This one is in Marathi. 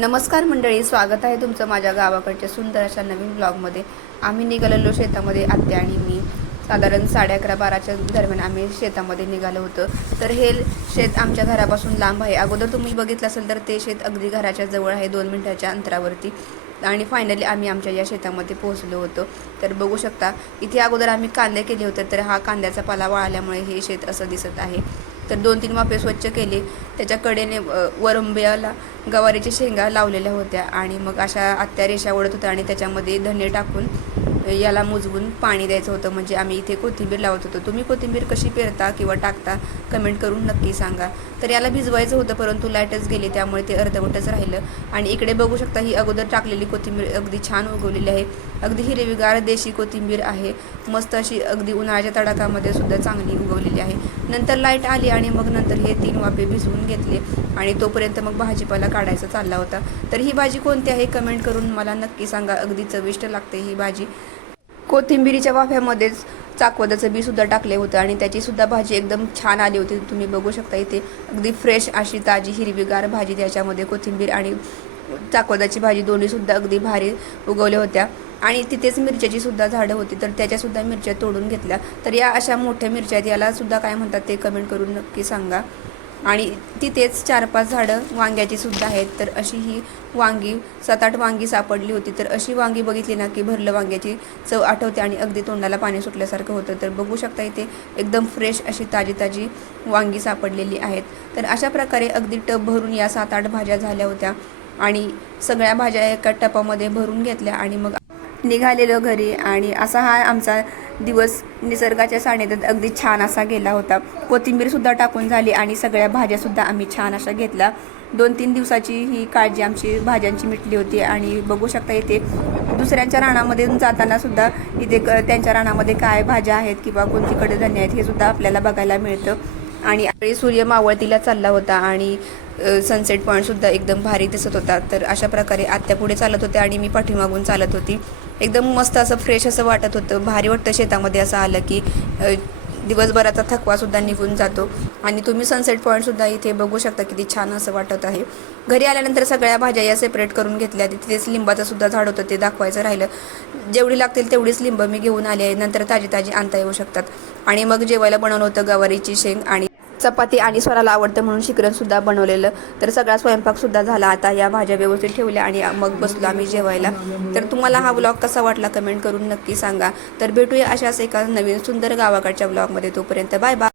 नमस्कार मंडळी, स्वागत आहे तुमचं माझ्या गावाकडच्या सुंदर अशा नवीन ब्लॉगमध्ये। आम्ही निघालेलो शेतामध्ये, आत्या आणि मी। साधारण 11:30-12च्या दरम्यान आम्ही शेतामध्ये निघालो होतो। तर हे शेत आमच्या घरापासून लांब आहे। अगोदर तुम्ही बघितलं असेल तर ते शेत अगदी घराच्या जवळ आहे, 2 मिनिटाच्या अंतरावरती। आणि फायनली आम्ही आमच्या या शेतामध्ये पोहोचलो होतो। तर बघू शकता, इथे अगोदर आम्ही कांदे केले होते, तर हा कांद्याचा पाला वाळल्यामुळे हे शेत असं दिसत आहे। तर 2-3 वाफे स्वच्छ केले, त्याच्या कडेने वरंब्याला गवारीच्या शेंगा लावलेल्या होत्या आणि मग अशा आत्या रेषा ओढत होत्या आणि त्याच्यामध्ये धने टाकून याला मुजवून पाणी द्यायचं होतं। म्हणजे आम्ही इथे कोथिंबीर लावत होतो। तुम्ही कोथिंबीर कशी पेरता किंवा टाकता कमेंट करून नक्की सांगा। तर याला भिजवायचं होतं, परंतु लाईटच गेली, त्यामुळे ते अर्धवटच राहिलं। आणि इकडे बघू शकता, ही अगोदर टाकलेली कोथिंबीर अगदी छान उगवलेली आहे। अगदी हिरवीगार देशी कोथिंबीर आहे, मस्त अशी, अगदी उन्हाळ्याच्या तडाखामध्ये सुद्धा चांगली उगवलेली आहे। नंतर लाईट आली आणि मग नंतर हे 3 वाफे भिजवून घेतले आणि तोपर्यंत मग भाजीपाला काढायचा चालला होता। तर ही भाजी कोणती आहे कमेंट करून मला नक्की सांगा। अगदी चविष्ट लागते ही भाजी। कोथिंबीरीच्या वाफ्यामध्येच चाकवदाचं बी सुद्धा टाकले होतं आणि त्याची सुद्धा भाजी एकदम छान आली होती। तुम्ही बघू शकता, इथे अगदी फ्रेश अशी ताजी हिरवीगार भाजी, त्याच्यामध्ये कोथिंबीर आणि चाकवदाची भाजी दोन्ही सुद्धा अगदी भारी उगवल्या होत्या। आणि तिथेच मिरच्याची सुद्धा झाडं होती, तर त्याच्यासुद्धा मिरच्या तोडून घेतल्या। तर या अशा मोठ्या मिरच्या आहेत, याला सुद्धा काय म्हणतात ते कमेंट करून नक्की सांगा। आणि तिथेच 4-5 झाडं वांग्याची सुद्धा आहेत। तर अशी ही वांगी 7-8 वांगी सापडली होती। तर अशी वांगी बघितली ना की भरलं वांग्याची चव आठवते आणि अगदी तोंडाला पाणी सुटल्यासारखं होतं। तर बघू शकता, इथे एकदम फ्रेश अशी ताजी वांगी सापडलेली आहेत। तर अशा प्रकारे अगदी टब भरून या 7-8 भाज्या झाल्या होत्या आणि सगळ्या भाज्या एका टपामध्ये भरून घेतल्या आणि मग निघालेलो घरी। आणि असा हा आमचा दिवस निसर्गाच्या सानिध्यात अगदी छान असा गेला होता। कोथिंबीरसुद्धा टाकून झाली आणि सगळ्या भाज्यासुद्धा आम्ही छान अशा घेतल्या। 2-3 दिवसाची ही काळजी आमची भाज्यांची मिटली होती। आणि बघू शकता, इथे दुसऱ्यांच्या रानामध्ये जाताना सुद्धा इथे त्यांच्या रानामध्ये काय भाज्या आहेत किंवा कोणती कडधान्य आहेत हे सुद्धा आपल्याला बघायला मिळतं। आणि सूर्य मावळतीला चालला होता आणि सनसेट पॉईंटसुद्धा एकदम भारी दिसत होता। तर अशा प्रकारे आत्या पुढे चालत होत्या आणि मी पाठीमागून चालत होती। एकदम मस्त असं फ्रेश असं वाटत होतं, भारी वाटतं शेतामध्ये असं आलं की दिवसभराचा थकवासुद्धा निघून जातो। आणि तुम्ही सनसेट पॉईंटसुद्धा इथे बघू शकता, किती छान असं वाटत आहे। घरी आल्यानंतर सगळ्या भाज्या या सेपरेट करून घेतल्या। तिथेच लिंबाचं सुद्धा झाड होतं, ते दाखवायचं राहिलं। जेवढी लागतील तेवढीच लिंब मी घेऊन आली आहे, नंतर ताजी आणता येऊ शकतात। आणि मग जेवायला बनवलं होतं गवारीची शेंग आणि चपाती, आणि स्वराला आवडतं म्हणून शिकरणसुद्धा बनवलेलं। तर सगळा स्वयंपाकसुद्धा झाला। आता या भाज्या व्यवस्थित ठेवल्या आणि मग बसलो आम्ही जेवायला। तर तुम्हाला हा ब्लॉग कसा वाटला कमेंट करून नक्की सांगा। तर भेटूया अशाच एका नवीन सुंदर गावाकडच्या ब्लॉगमध्ये। तोपर्यंत बाय बाय।